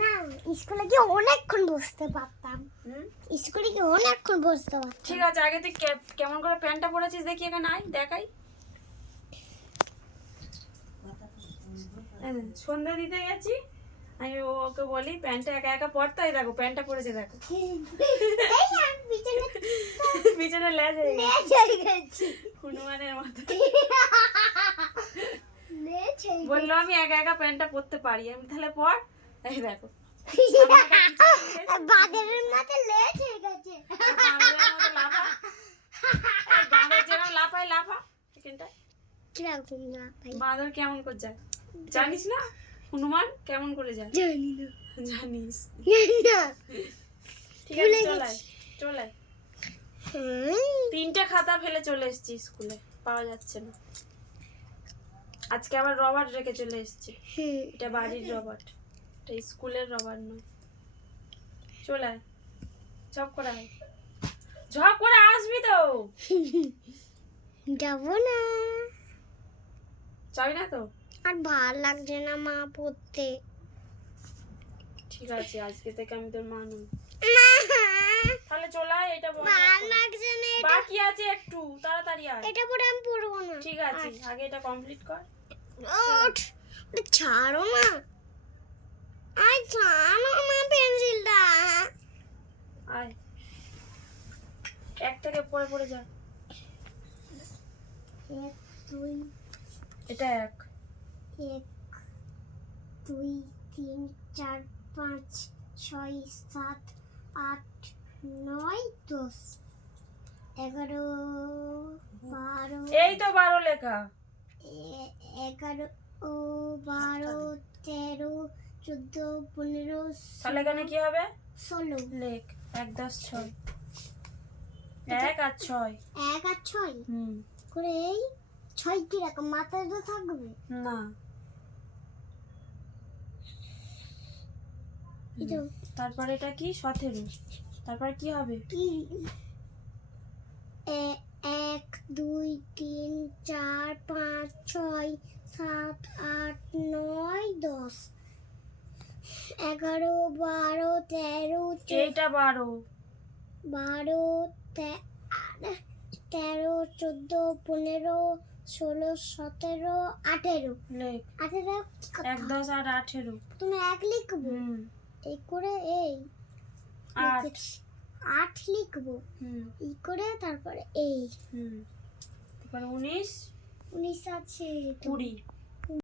না স্কুলে গিয়ে অনেকক্ষণ বসতে পারতাম। স্কুলে গিয়ে অনেকক্ষণ বসতে পারতাম। ঠিক আছে, আগে তুই কেমন করে প্যান্টটা পরেছিস দেখি, এখানে আয় দেখাই। সন্ধ্যা দিতে গেছি, আমি ওকে বলি প্যান্টটা একা একা পরতে, দেখো প্যান্টটা পরেছে দেখো। পিছনে লেজ হয়ে গেছে হনুমানের মতো। বললো আমি একা একা প্যান্টটা পরতে পারি, আমি তাহলে পর। এই দেখো বাদরের মতো লেজ হয়ে গেছে। লাফাই লাফা এখানটা। বাঁদর কেমন করে যায় জানিস না? হনুমান কেমন করে যায় জানি না। জানিস? না ঠিক আছে, চলে চলে। 3টে খাতা ফেলে চলে এসেছি স্কুলে, পাওয়া যাচ্ছে না। আজকে আবার রবার রেখে চলে এসেছি। এটা বাড়ির রবার, এটা স্কুলের রবার নয়। চলে আয়, ঝপ করে আয়, ঝপ করে আসবি তো। যাবো না, যাবি না তো? আর ভাল লাগছে না মা পড়তে। ঠিক আছে, আজকে থেকে আমি তোর মা নই। তাহলে চলে আয়, এটা ভাল লাগছে না। বাকি আছে একটু, তাড়াতাড়ি আয়। এটা পরে আমি পড়বো না। ঠিক আছে, আগে এটা কমপ্লিট কর। ওঠ, ছাড়ো না, আয় ছাড়ো না পেন্সিলটা। আয়, এক থেকে পড়ে পড়ে যা। 1 2 এটা 1 1 2 3 4 5 6 7 8 9 10 11 12। এই তো 12 লেখা। 11 12 13 14 15। তাহলে এখানে কি হবে? 16 লেখ 1 10 6। 1 আর 6। 1 আর 6 করে এই 6 কি রকম মাথায় তো থাকবে না। তারপরে এটা কি? 17। তারপর কি হবে? কি 1 2 3 4 5 6 7 8 9 10 11 12 13 এইটা 12 12 13 14 15 16 17 18। লেখ 18 1 10 আর 18। তুমি 1 লিখবো এই করে, এই 8 8 লিখবো এই করে, তারপরে এই তারপরে 19 19 আছে 20।